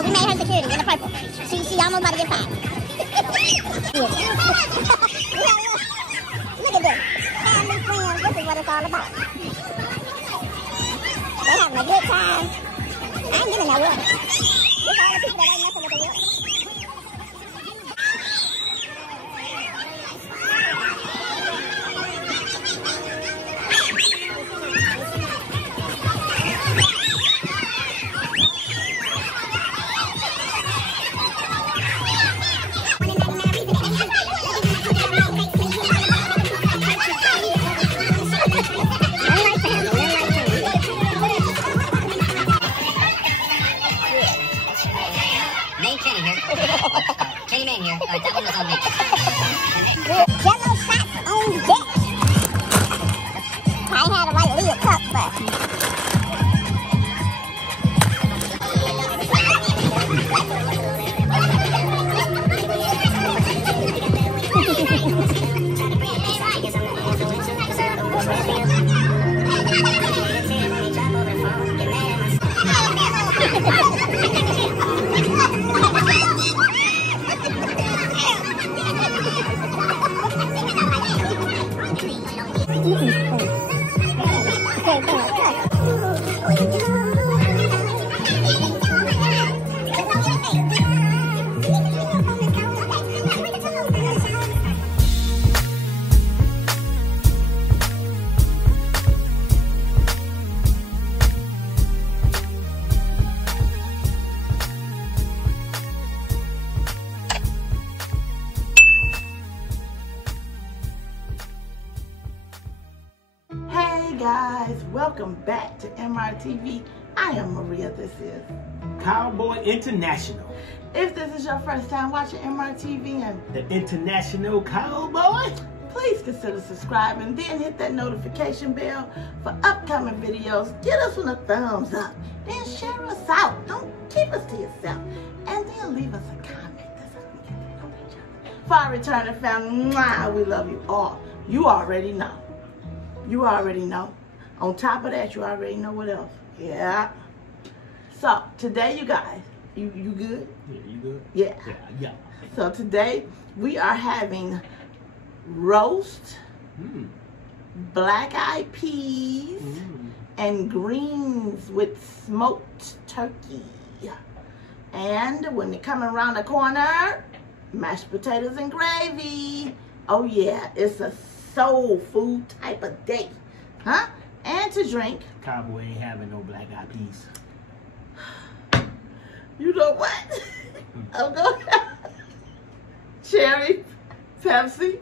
Yeah, we made her security in the purple. She almost about to get fired. Look at this. Family, friends, this is what it's all about. They're having a good time. I ain't getting that water. This all the people that ain't messing with the water. Jello shots on deck. I had a white Leah cup, but... Guys, welcome back to MRTV. I am Maria. This is Cowboy International. If this is your first time watching MRTV and the International Cowboy, please consider subscribing, then hit that notification bell for upcoming videos. Get us a thumbs up, then share us out. Don't keep us to yourself, and then leave us a comment. That's how we get to know each other. For our returning family, mwah, we love you all. You already know. You already know. On top of that, you already know what else. Yeah. So, today, you guys, you good? Yeah, you good? Yeah. Yeah. So, today, we are having roast, black-eyed peas, and greens with smoked turkey. And when they come around the corner, mashed potatoes and gravy. Oh, yeah. It's a soul food type of day, huh? And to drink. Cowboy ain't having no black-eyed peas. You know what? I'm going to cherry Pepsi.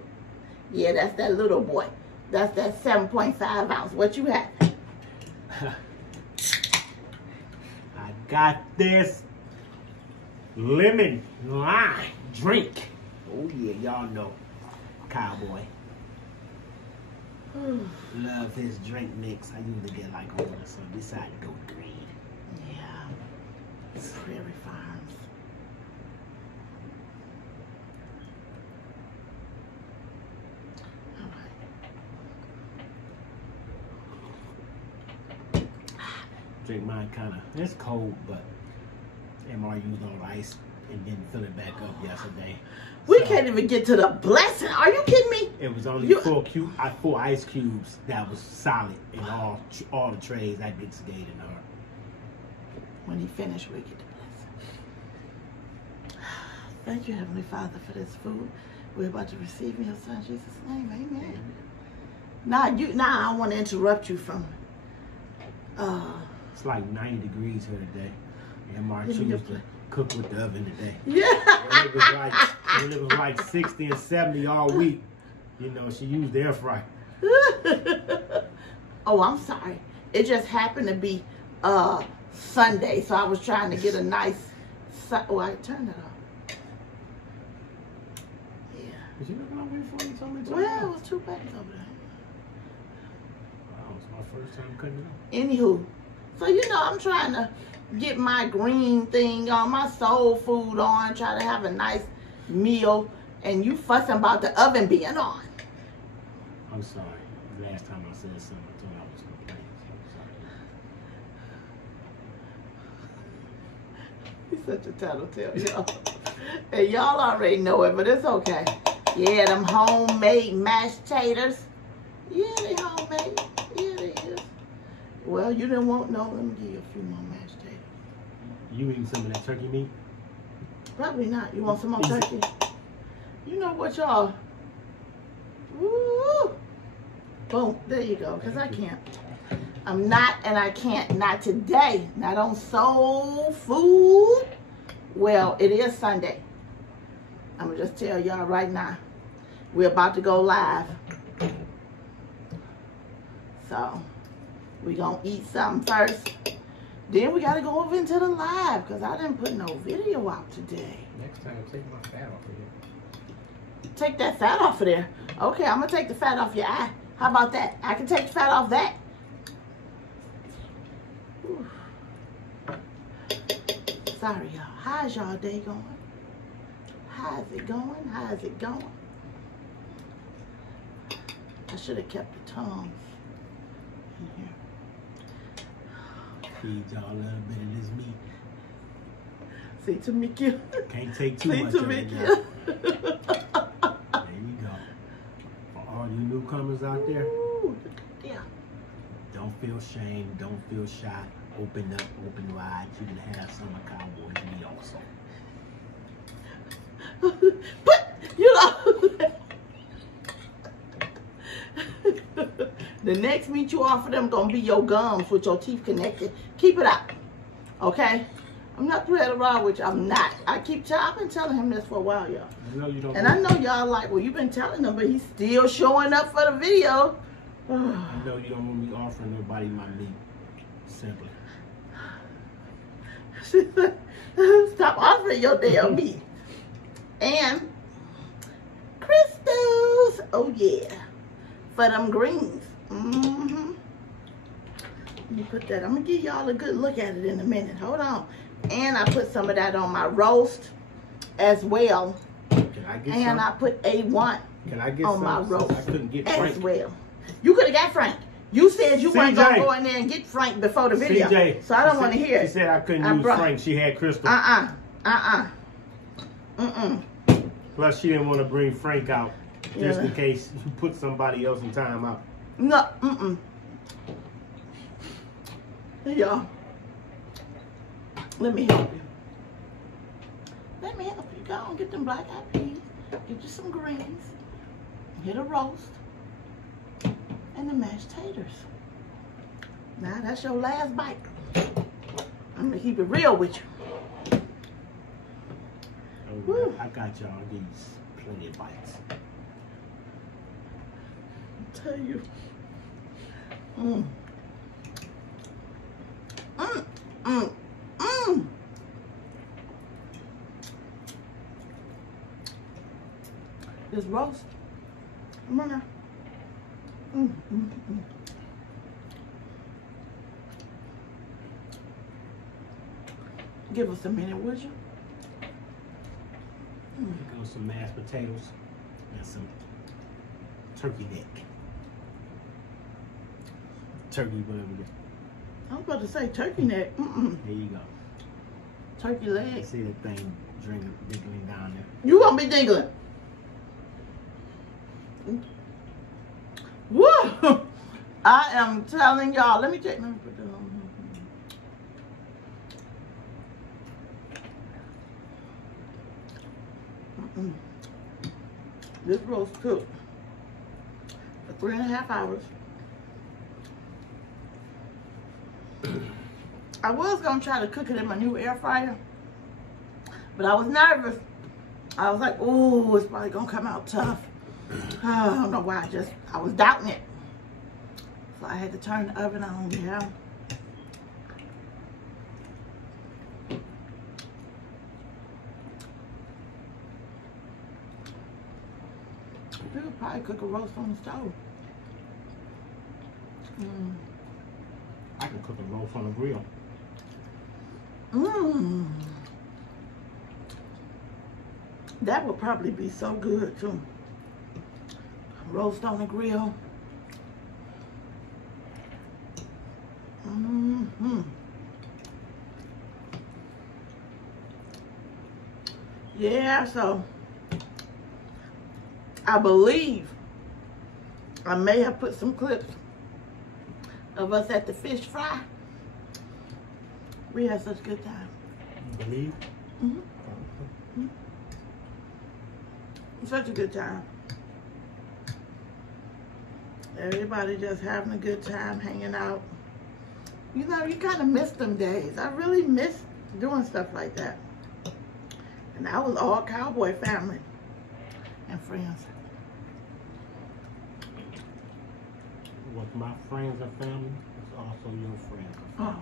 Yeah, that's that little boy. That's that 7.5 ounce. What you have? I got this lemon lime drink. Oh yeah, y'all know Cowboy. Love his drink mix. I usually get like water, so I decided to go with green. Yeah. Prairie Farms. All right. Drink mine kind of, it's cold, but MR used on ice and didn't fill it back up yesterday. We can't even get to the blessing. Are you kidding me? It was only four ice cubes that was solid in all the trays. I get skated in her. When he finished, we get the blessing. Thank you, Heavenly Father, for this food. We're about to receive in your Son Jesus' name. Amen. Now I want to interrupt you from. It's like 90 degrees here today. And Mark chooses to cook with the oven today. Yeah. When it was like 60 and 70 all week, you know, she used the air fryer. Oh, I'm sorry. It just happened to be Sunday, so I was trying to get a nice. Oh, I turned it off. Yeah. Was you looking over here for you? Told me to Well, it was 2 bags over there. Wow, it's my first time cutting it off. Anywho, so you know, I'm trying to get my green thing on, my soul food on, try to have a nice meal, and you fussing about the oven being on. I'm sorry. Last time I said something, I thought I was complaining. So I'm sorry. He's such a tattletale, y'all. And y'all already know it, but it's okay. Yeah, them homemade mashed taters. Yeah, they homemade. Yeah, they is. Well, you didn't want no. Let me give you a few more mashed taters. You eating some of that turkey meat? Probably not. You want some more turkey? You know what, y'all? Woo! Boom. There you go. Because I can't. I'm not, and I can't. Not today. Not on soul food. Well, it is Sunday. I'm going to just tell y'all right now. We're about to go live. So, we're going to eat something first. Then we got to go over into the live because I didn't put no video out today. Next time, take my fat off of here. Take that fat off of there. Okay, I'm going to take the fat off your eye. How about that? I can take the fat off that. Whew. Sorry, y'all. How's y'all day going? How's it going? How's it going? I should have kept the tongs in here. Feed y'all a little bit of this meat. See, Tamika. Can't take too See, much of it Tamika. now. There you go. For all you newcomers out there, Ooh, yeah. don't feel shame, don't feel shy. Open up, open wide. You can have some of Cowboy's meat also. But, you know, the next meat you offer them gonna be your gums with your teeth connected. Keep it out, okay? I'm not playing around with you. I'm not. I've been telling him this for a while, y'all. I know you don't. And I know y'all like, well, you've been telling him, but he's still showing up for the video. I know you don't want me offering nobody my meat. Simply. Stop offering your damn meat. And crystals. Oh, yeah. For them greens. Mm-hmm. Let me put that. I'm going to give y'all a good look at it in a minute. Hold on. And I put some of that on my roast as well. Can I get and some? I put A1 Can I get on some? my roast I couldn't get as Frank. well. You could have got Frank. You said you weren't going to CJ. go in there and get Frank before the video. CJ, So I don't want to hear She it. said I couldn't use Frank. She had Crystal. Plus, she didn't want to bring Frank out just in case you put somebody else in time out. No, Here, y'all. Let me help you. Let me help you. Go on, get them black eyed peas. Get you some greens. Hit a roast. And the mashed taters. Now, that's your last bite. I'm going to keep it real with you. Oh, I got y'all these plenty of bites. I'll tell you. This roast. Come on now. Give us a minute, would you? Here goes some mashed potatoes and some turkey neck. Turkey, whatever it is. I was about to say turkey neck. There you go. Turkey leg. You see that thing diggling down there. You gonna be dingling. Woo! I am telling y'all. Let me put that on. This roast cooked for 3.5 hours. I was gonna try to cook it in my new air fryer, but I was nervous. I was like, "Oh, it's probably gonna come out tough." I don't know why. I was doubting it, so I had to turn the oven on. Yeah. We could probably cook a roast on the stove. I can cook a roast on the grill. That would probably be so good too. Roast on the grill. Yeah, so I believe I may have put some clips of us at the fish fry. We had such a good time. You believe? Mm-hmm. Mm-hmm. Such a good time. Everybody just having a good time, hanging out. You know, you kind of miss them days. I really miss doing stuff like that. And that was all Cowboy family and friends. What's my friends and family is also your friends. Oh,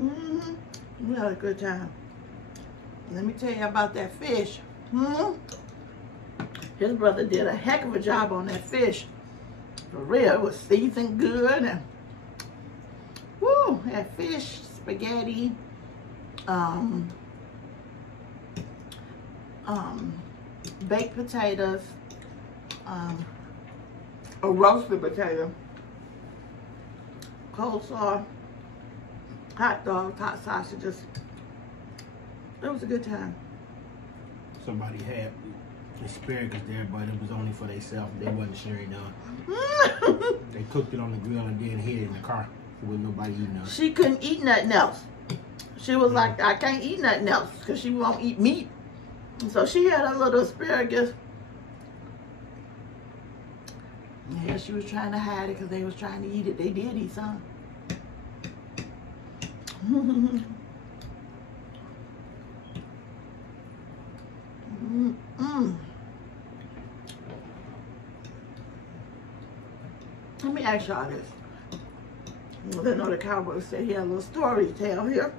mm-hmm. We had a good time. Let me tell you about that fish. His brother did a heck of a job on that fish. For real, it was seasoned good and woo, that fish, spaghetti, baked potatoes, a roasted potato, coleslaw, hot dogs, hot sausages. It was a good time. Somebody had asparagus there, but it was only for themselves. They wasn't sharing none. They cooked it on the grill and then hid it in the car with nobody eating none. She couldn't eat nothing else. She was like, I can't eat nothing else because she won't eat meat. And so she had a little asparagus. Yeah, she was trying to hide it because they was trying to eat it. They did eat some. Let me ask y'all this. Well, I know the Cowboy said he had a little story to tell here.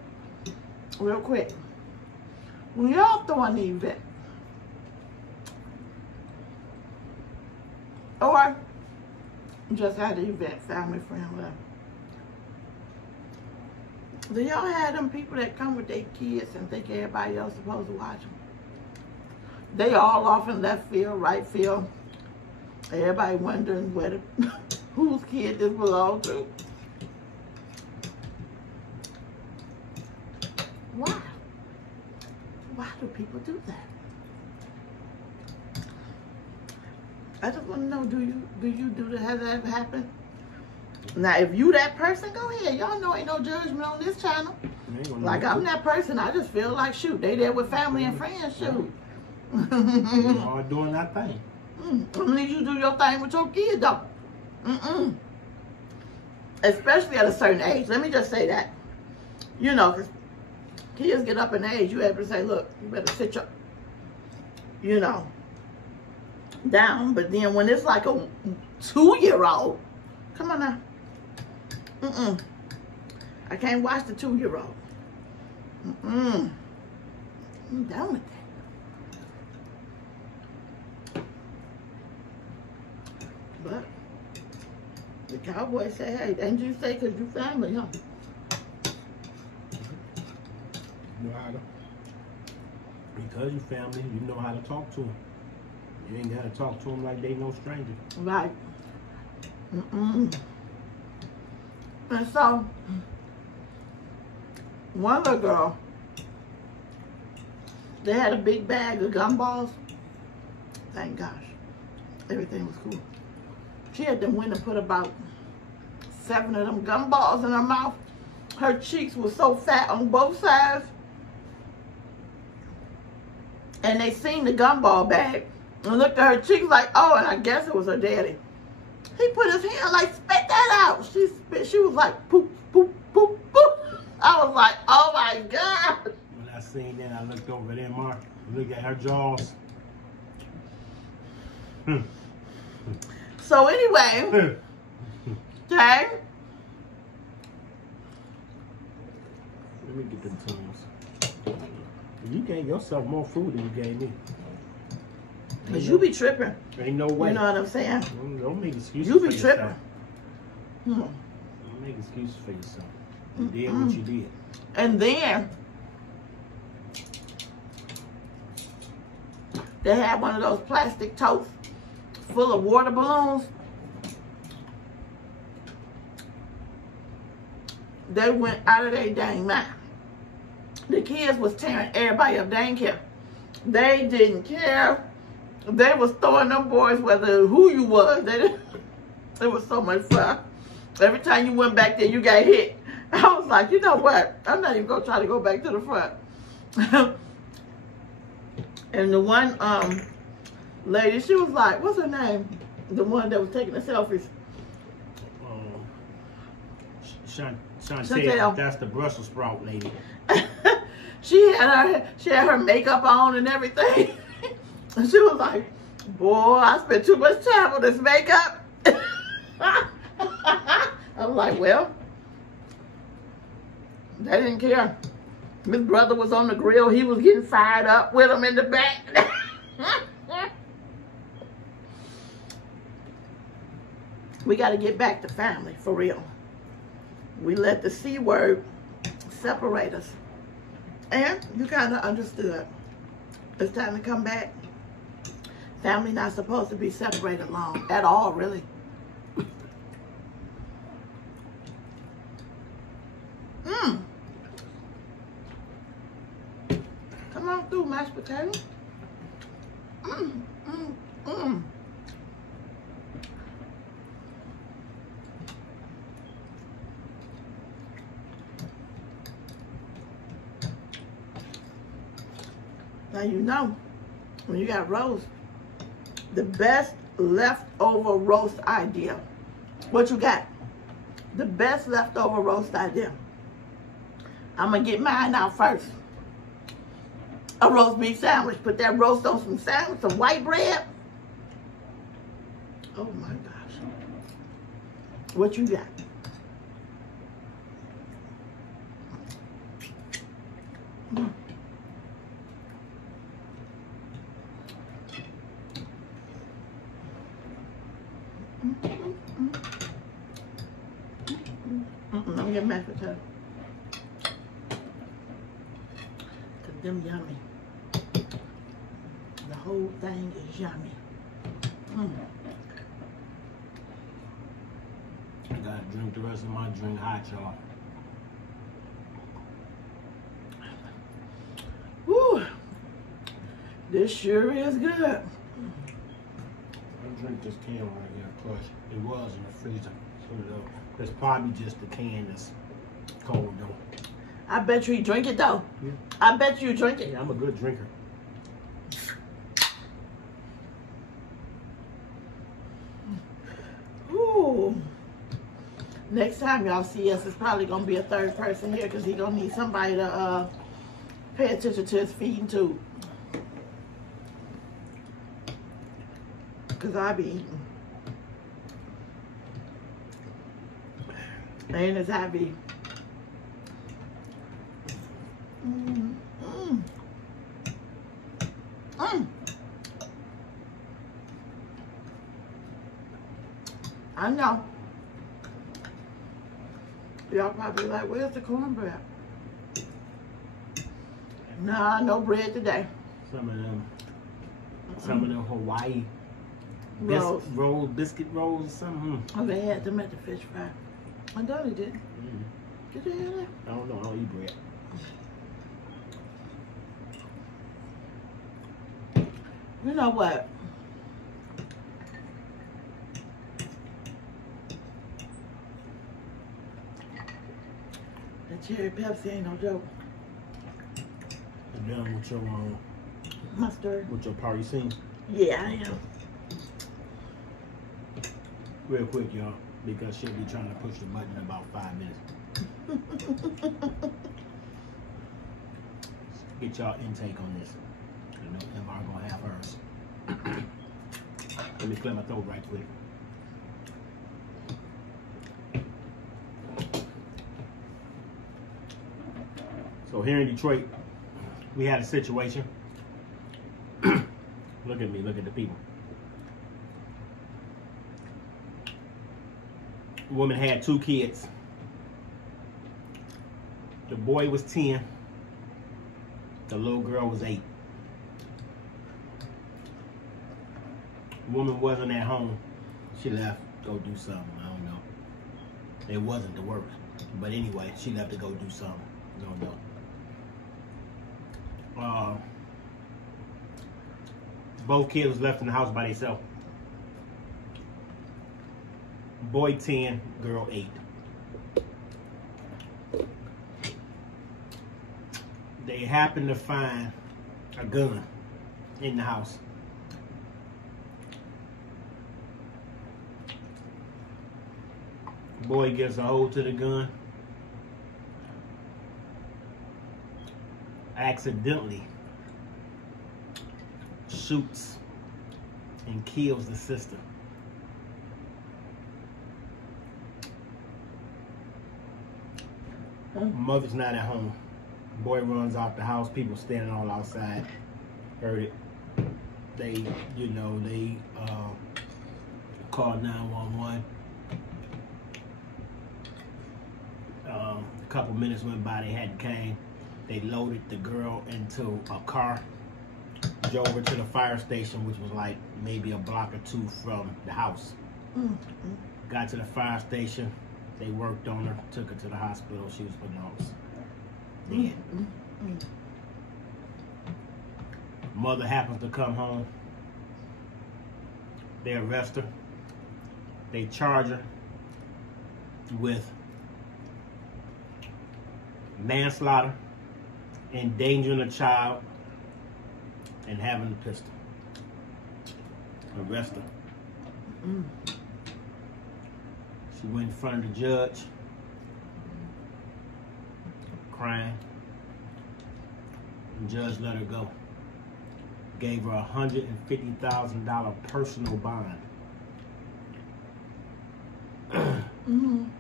Real quick. When y'all throwing the event, or just had an event, family, friend, whatever, do y'all have them people that come with their kids and think everybody else supposed to watch them? They all off in left field, right field. Everybody wondering where whose kid this belongs to. Why? Why do people do that? I just want to know, do you do that? Has that ever happened? Now, if you that person, go ahead. Y'all know ain't no judgment on this channel. Like, I'm that person. I just feel like, shoot, they there with family and friends, shoot. They all doing that thing. I need you to do your thing with your kid, though. Especially at a certain age. Let me just say that. You know, because kids get up in age, you have to say, look, you better sit your, you know, down. But then when it's like a 2-year-old, come on now. I can't watch the 2-year-old. I'm done with that. But the Cowboy say, hey, didn't you say because you family, huh? You know how to, because you family, you know how to talk to them. You ain't got to talk to them like they no stranger. Right. And so, one little girl, they had a big bag of gumballs. Thank gosh. Everything was cool. She had them went and put about 7 of them gumballs in her mouth. Her cheeks were so fat on both sides. And they seen the gumball bag and looked at her cheeks like, oh, and I guess it was her daddy. He put his hand like, spit that out. She spit. She was like, poop, poop, poop, poop. I was like, oh my God. When I seen that, I looked over there, Mark. Look at her jaws. So anyway, okay. Let me get them tongues. You gave yourself more food than you gave me. Cause you be tripping. Ain't no way. You know what I'm saying? Don't make excuses. You be for tripping. yourself. Don't make excuses for yourself. You did what you did. And then they had one of those plastic totes full of water balloons. They went out of their dang mind. The kids was tearing everybody up. They didn't care. They didn't care. They was throwing them boys whether who you was. It was so much fun. Every time you went back there, you got hit. I was like, you know what? I'm not even going to try to go back to the front. And the one lady, she was like, what's her name? The one that was taking the selfies. Chantel. That's the Brussels sprout lady. She had her makeup on and everything. And she was like, boy, I spent too much time on this makeup. I'm like, well, they didn't care. His brother was on the grill. He was getting fired up with him in the back. We got to get back to family, for real. We let the C word separate us. And you kind of understood. It's time to come back. Family not supposed to be separated long at all, really. Come on through, mashed potato. Now you know, when you got roast, the best leftover roast idea. What you got? The best leftover roast idea. I'm going to get mine out first. A roast beef sandwich. Put that roast on some sandwich, some white bread. Oh my gosh. What you got? Let me get mashed potato. Cause them yummy. The whole thing is yummy. I gotta drink the rest of my drink hot, y'all. Woo! This sure is good. I drink this can right here, plus it was in the freezer. So that's probably just the can that's cold though. I bet you drink it though. Yeah. I bet you drink it. Yeah, I'm a good drinker. Ooh. Next time y'all see us, it's probably gonna be a third person here because he's gonna need somebody to pay attention to his feeding tube. Because I be eating. And as I be. I know. Y'all probably like, where's the cornbread? Nah, no bread today. Some of them Hawaii biscuit rolls or something. Oh, they had them at the fish fry. I know they did. Did they have that? I don't know. I don't eat bread. You know what? That cherry Pepsi ain't no joke. You done with your Mustard. with your party scene? Yeah, I am. Real quick, y'all, because she'll be trying to push the button in about 5 minutes. Get y'all intake on this. I know MR gonna have hers. Let me clear my throat right quick. So here in Detroit, we had a situation. Look at me, look at the people. The woman had 2 kids. The boy was 10. The little girl was 8. The woman wasn't at home. She left, go do something. I don't know. It wasn't the work. But anyway, she left to go do something. I don't know. Both kids was left in the house by themselves. Boy 10, girl 8. They happened to find a gun in the house. Boy gets a hold to the gun. Accidentally shoots and kills the sister. Mother's not at home. Boy runs out the house. People standing all outside. Heard it. They, called 911. A couple minutes went by. They hadn't came. They loaded the girl into a car. Drove her to the fire station, which was like maybe a block or two from the house. Got to the fire station. They worked on her, took her to the hospital. She was pronounced dead. Mother happens to come home. They arrest her. They charge her with manslaughter, endangering a child, and having a pistol. Arrest her. She went in front of the judge, crying. The judge let her go. Gave her a $150,000 personal bond.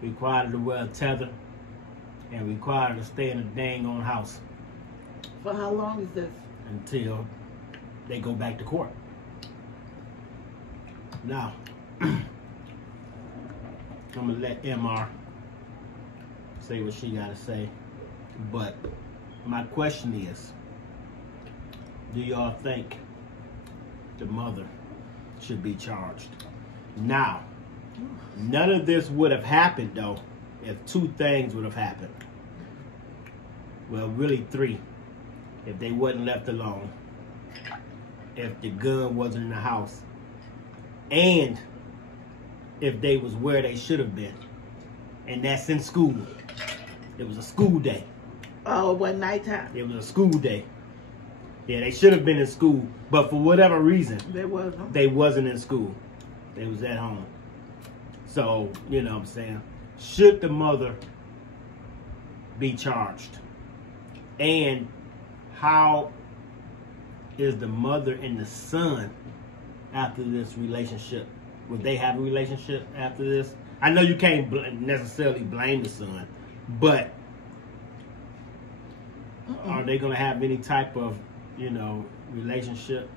Required her to wear a tether and required her to stay in a dang on house. For how long is this? Until they go back to court. Now, I'm gonna let MR say what she gotta say, but my question is, do y'all think the mother should be charged? Now, none of this would have happened though if two things would have happened. Well, really three. If they wasn't left alone, if the gun wasn't in the house, and if they was where they should have been. And that's in school. It was a school day. Oh, it wasn't nighttime. It was a school day. Yeah, they should have been in school, but for whatever reason, they wasn't in school. They was at home. So, you know what I'm saying? Should the mother be charged? And how is the mother and the son after this relationship? Would they have a relationship after this? I know you can't necessarily blame the son, but are they going to have any type of, relationship?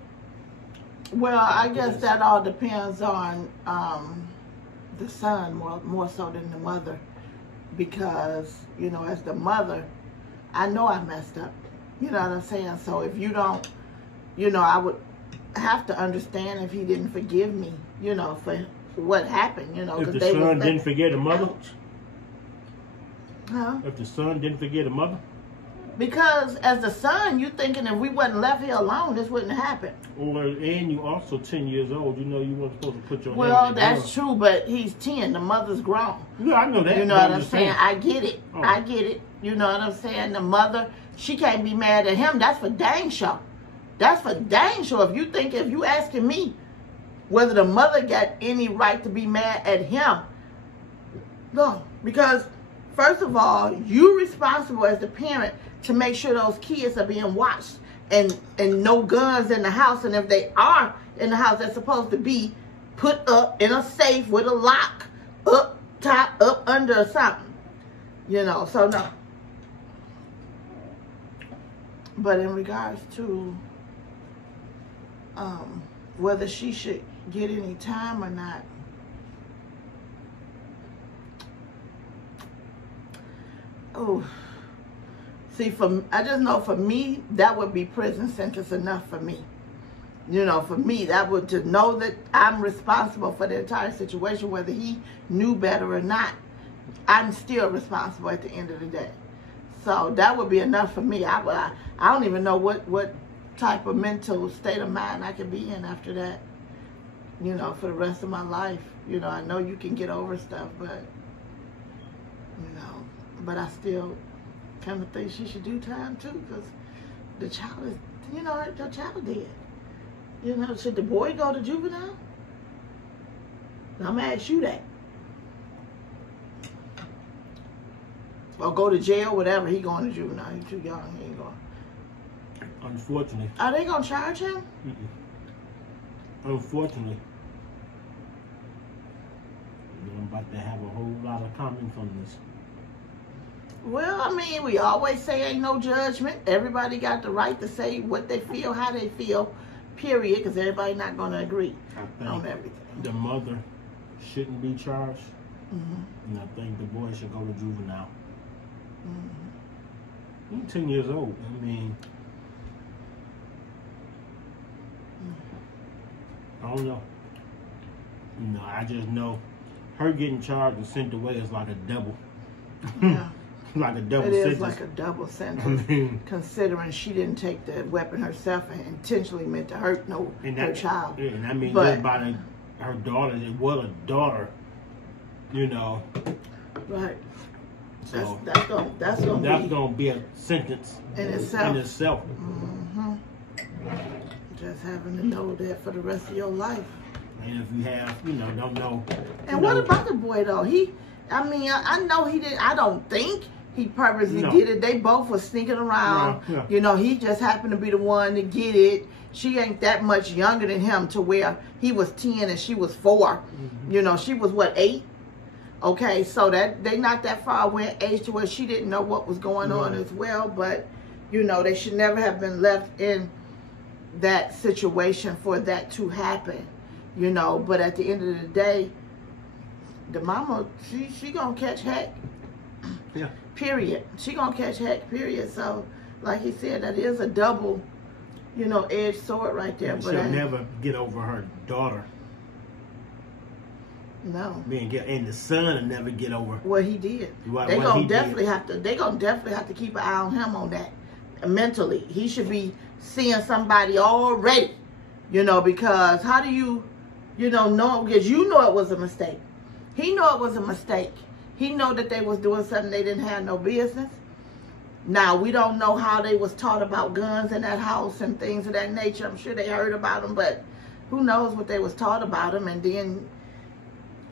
Well, I guess that all depends on the son more so than the mother, because, as the mother, I know I messed up. You know what I'm saying? So if you don't, I would have to understand if he didn't forgive me, for what happened, If the son didn't forgive the mother? Huh? If the son didn't forgive the mother? Because as the son, you thinking if we wasn't left here alone, this wouldn't happen. And you also 10 years old. You weren't supposed to put your hand Well, in that's true, but he's 10. The mother's grown. Yeah, I know that. You know what I'm saying? I get it. Oh. I get it. You know what I'm saying? The mother, she can't be mad at him. That's for dang sure. That's for dang sure. If you asking me whether the mother got any right to be mad at him, no. Because, first of all, you're responsible as the parent to make sure those kids are being watched and no guns in the house. And if they are in the house, they're supposed to be put up in a safe with a lock, up top, up under or something. So no. But in regards to whether she should get any time or not, oh, see, I just know for me, that would be prison sentence enough for me. For me, that would, to know that I'm responsible for the entire situation, whether he knew better or not, I'm still responsible at the end of the day. So that would be enough for me. I don't even know what type of mental state of mind I could be in after that, you know, for the rest of my life. You know, I know you can get over stuff, but, you know, but I still kind of think she should do time too, because the child is, you know, the child dead. You know, should the boy go to juvenile? I'm gonna ask you that. Or go to jail, whatever. He going to juvenile. He's too young. He ain't going. Unfortunately. Are they gonna charge him? Unfortunately. I'm about to have a whole lot of comments on this. Well, I mean, we always say ain't no judgment. Everybody got the right to say what they feel, how they feel, period, because everybody not going to agree on everything. The mother shouldn't be charged, and I think the boy should go to juvenile. He's 10 years old. I mean, I don't know. You know, I just know her getting charged and sent away is like a double. Yeah. Like a double sentence. It is like a double sentence, considering she didn't take the weapon herself and intentionally meant to hurt her child. Yeah, and I mean, just by her daughter, it was a daughter, you know. Right. So that's gonna be a sentence in itself. Just having to know that for the rest of your life. And if you have, you know, don't know. And what about the boy though? I mean, I know he didn't. I don't think he purposely did it. They both were sneaking around. Yeah. You know, he just happened to be the one to get it. She ain't that much younger than him to where he was 10 and she was 4. You know, she was what, 8? Okay, so that they not that far away in age to where she didn't know what was going on as well. But, you know, they should never have been left in that situation for that to happen. You know, but at the end of the day, the mama, she gonna catch heck. Yeah. Period. She gonna catch heck, period. So, like he said, that is a double, you know, edged sword right there. She'll never get over her daughter. No. And the son will never get over what he did. They gonna definitely have to keep an eye on him on that. Mentally. He should be seeing somebody already. You know, because how do you know, because you know it was a mistake. He know it was a mistake. He know that they was doing something they didn't have no business. Now, we don't know how they was taught about guns in that house and things of that nature. I'm sure they heard about them, but who knows what they was taught about them. And then,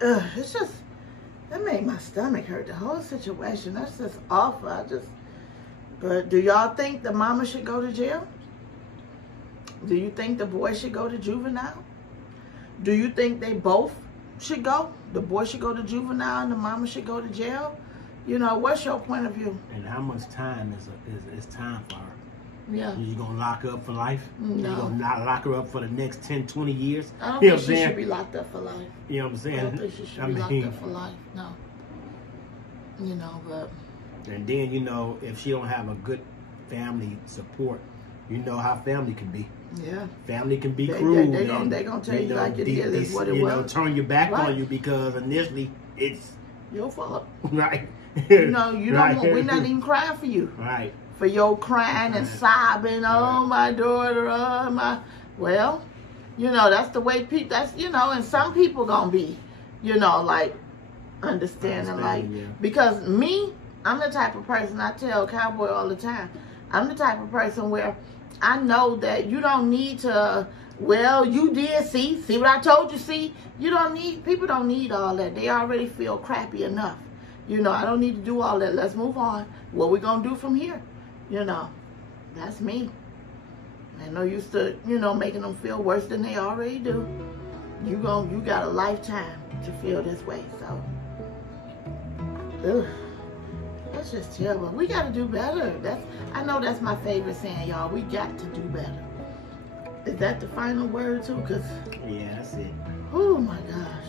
it's just, that made my stomach hurt. The whole situation, that's just awful. But do y'all think the mama should go to jail? Do you think the boy should go to juvenile? Do you think they both should go? The boy should go to juvenile and the mama should go to jail? You know, what's your point of view? And how much time is time for her? Yeah. You gonna lock her up for life? No. You gonna not lock her up for the next 10, 20 years? I don't think she should be locked up for life. You know what I'm saying? I don't think she should be locked up for life. No. You know, but. And then, you know, if she don't have a good family support, you know how family can be. Yeah. Family can be cruel. They gonna tell you like it is what it was. You know, turn your back on you because initially it's your fault. Right. You know, you don't want, we're not even crying for you. Right. For your crying and sobbing, oh my daughter, oh my. Well, you know, that's the way people, that's, you know, and some people gonna be, you know, like, understanding like, because me, I'm the type of person, I tell Cowboy all the time, I'm the type of person where I know that you don't need to, well, you did see what I told you, see? You don't need, people don't need all that. They already feel crappy enough. You know, I don't need to do all that. Let's move on. What we gonna do from here? You know, that's me. Ain't no use to, you know, making them feel worse than they already do. You got a lifetime to feel this way, so. Ugh. That's just terrible. We got to do better. I know that's my favorite saying, y'all. We got to do better. Is that the final word, too? Cause, yeah, that's it. Oh, my gosh.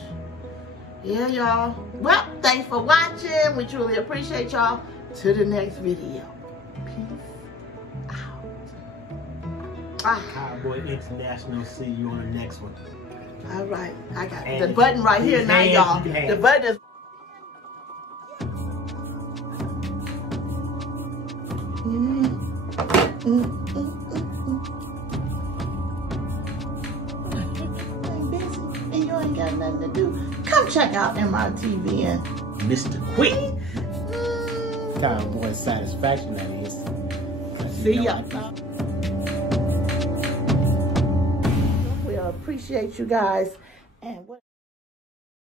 Yeah, y'all. Well, thanks for watching. We truly appreciate y'all. To the next video. Peace out. Cowboy International. See you on the next one. All right. I got the button right here now, y'all. The button is... And you ain't got nothing to do. Come check out MRTV and Mr. Quick. Cowboy satisfaction, that is. See ya. We appreciate you guys. And what